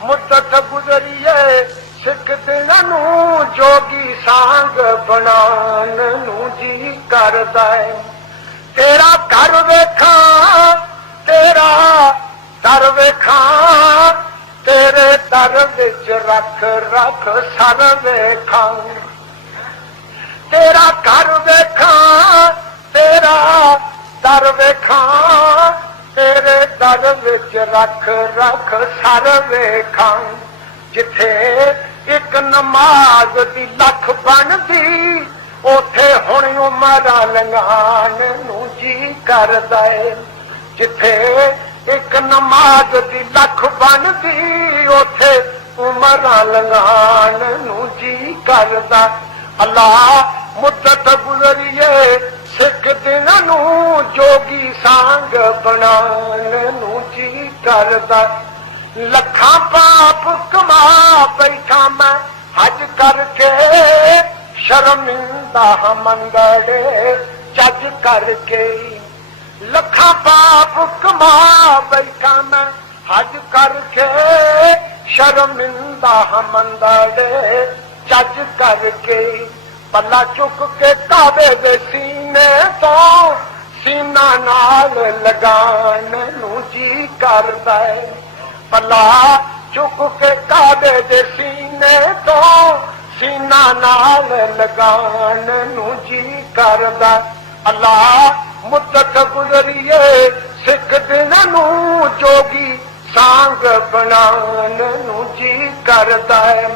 मुद्दत गुजरीए सिख दिनां नूं जोगी सांग बनान नूं जी करदा है। तेरा घर वेखां तेरा दर वेखां तेरे दर विच रख रख सर वेखां। तेरा घर वेखां तेरा दर वेखां तेरे दर विच रख रख सर वेखां। जिथे एक नमाज दी लख बनदी ओथे हुण उमरां लंघाण नूं जी करदा है। जिथे एक नमाज दी लख बनदी ओथे उमरां लंघाण नूं जी करदा। अल्लाह मुद्दत गुजरीए सिख दिनां नूं जोगी सांग बनान नूं जी करदा। लखां पाप कमा बैठा मैं हज करके शर्मिंदा मंगड़े जज करके। लखां पाप कमा बैठा मैं हज करके शर्मिंदा मंगड़े जज करके। पल्ला चुक के काबे दे सीने तो सीना नाल लगान नूं जी करदा है। पल्ला चुक के काबे दे सीने तो सीना नाल लगान नूं जी करदा। अल्लाह मुद्दत गुजरीए सिख दिनां नूं जोगी सांग बनान नूं जी करदा है।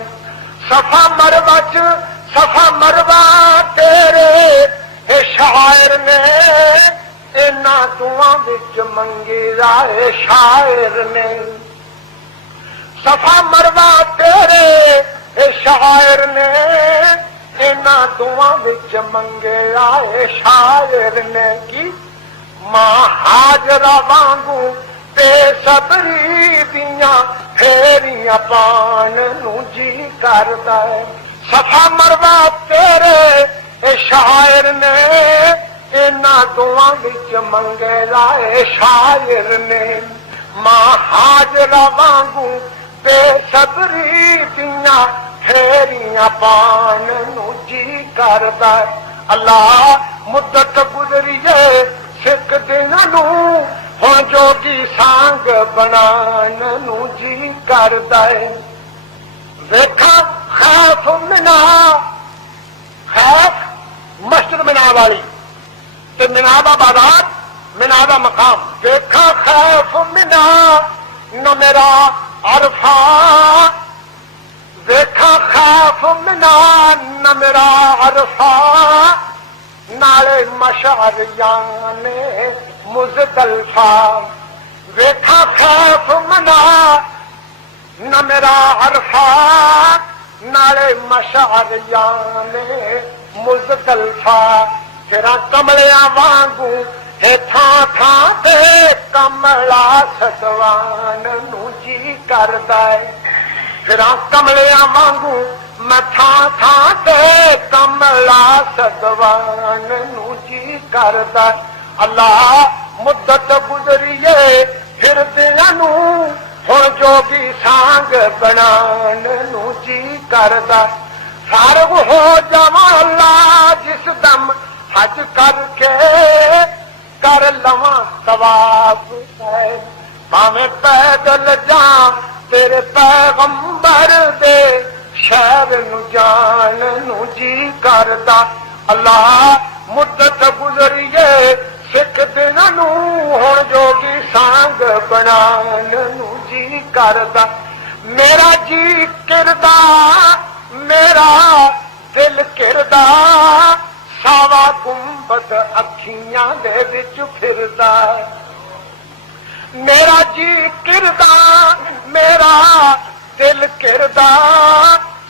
सफा मरवा च सफा मरवा तेरे शायर ने इन्हां दुआं विच मंगी राए शायर ने। सफा मरवा तेरे शायर ने इन्हां दुआं विच मंगे आए शायर ने। की मां हाजरा वांगू बेसबरी दियां फेरियां पान नूं जी करदा है। सफा मरवा तेरे शायर ने इन्हां दुआं विच मंगे लाए शायर ने। मां हाजरा वांगू बेसबरी दियां फेरियां पान नूं जी करदा। अल्लाह मुद्दत गुजरीए सिख दिनां नूं हुण जोगी सांग बनान नूं जी करदा है। वेखा खैफ मिना खैफ मस्जिद मिना वाली ते मिना दा बाजार मिना दा मकाम। देखा खैफ मिना न मेरा अरफा देखा खैफ मिना न मेरा अरफा नाले मशअरियां ने मुज़दलिफा। देखा खैफ मिना न मेरा अरफा नाले मशअरियां ने मुज़दलिफा। फिरा कमलियां वांगू हे थां थां ते कमला सतवान नूं जी करदा है। फिरा कमलियां वांगू मैं थां थां ते कमला सतवान नूं जी करदा। अल्लाह मुद्दत गुजरीए फिर दियां नूं हुण जोगी सांग बनान नूं जी करदा। फारग हो जावां अल्लाह जिस दम हज करके कर लवां सवाब है। भावें पैदल जा तेरे पैगंबर दे शहर नूं जान नूं जी करदा। अल्लाह मुद्दत गुजरीए सिख दिनां नूं हुण जोगी सांग बनान नूं जी करदा। मेरा जी किरदा मेरा दिल किरदा सावा गुंबद अखियां दे विच फिरदा। मेरा जी किरदा मेरा दिल किरदा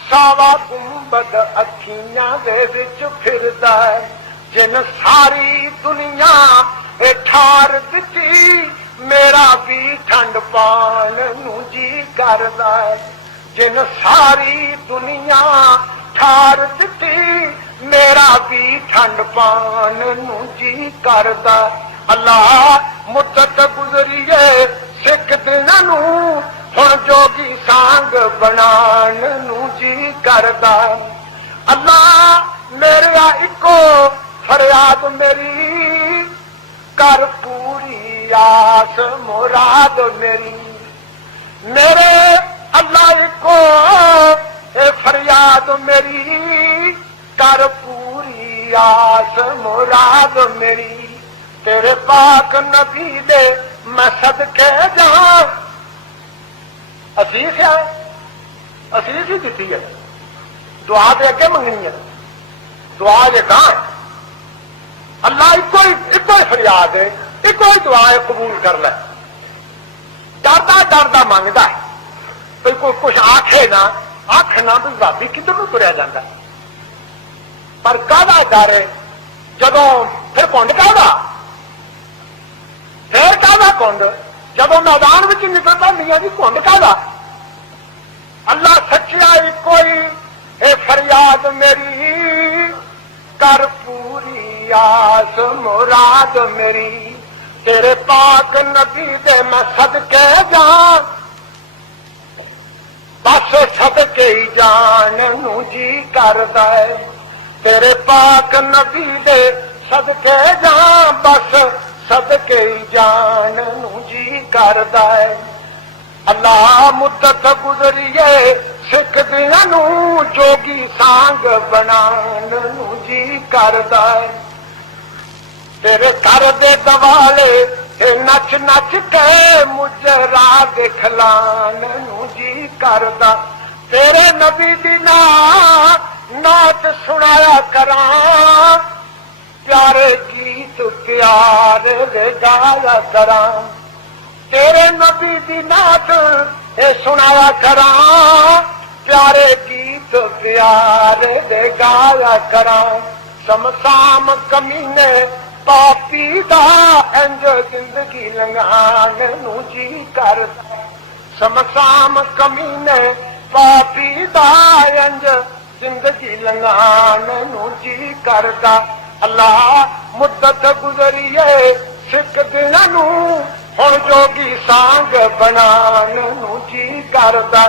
सावा गुंबद अखियां दे विच फिरदा। जिन सारी दुनिया ठार दिती मेरा भी ठंड पान नूं जी करदा। जिन सारी दुनिया ठार दिती मेरा भी ठंड पान नूं जी करदा। अल्लाह मुद्दत गुजरीए सिख दिनां नूं हुण जोगी सांग बनाण नूं जी करदा। अल्लाह मेरा इको फरियाद मेरी कर पूरी आस मुराद मेरी। मेरे अल्लाह इको फरियाद मेरी कर पूरी आस मुराद मेरी। तेरे पाक नबी दे मैं सदके जां। असीस है, असीस ही दिती है, दुआ दे अगे मंगनी है, दुआ दे कहां। अल्लाह इको ही फरियाद है, इको ही दुआ है, कबूल कर ले। डरदा डरदा मंगदा है, कोई कुछ आखे ना भी भाभी किधर नूं तुरिया जांदा। पर काहदा डर है जदों फिर कुंड काहदा, फिर काहदा कुंड जदों मैदान विच निकलदा मियां जी कुंड काहदा। अल्लाह सच्चिया इको ही फरियाद मेरी कर पूरी आस मुराद मेरी। तेरे पाक नबी दे मैं सदके जां, बस सदके ही जान नूं जी करदा है। तेरे पाक नबी दे सदके जां, बस सदके ही जान नूं जी करदा है। अल्लाह मुद्दत गुजरिए सिख दियां नूं जोगी सांग बनाण नूं जी करदा है। तेरे घर दे दवाले नच नच के मुझे राह दिखलान नूं जी करदा। तेरे नबी दी नात सुनाया करां, प्यारे गीत प्यारे दे गाया करां। तेरे नबी दी नात सुनाया करां, प्यारे गीत प्यारे दे गाया करां। समसाम कमीने पापी दा इंज जिंदगी लंघाण नूं जी करदा। समसाम कमीने पापी दा इंज जिंदगी लंघाण नूं जी करदा। अल्लाह मुद्दत गुजरिए सिख दियां नूं हुण जोगी सांग बनाण नूं जी करदा।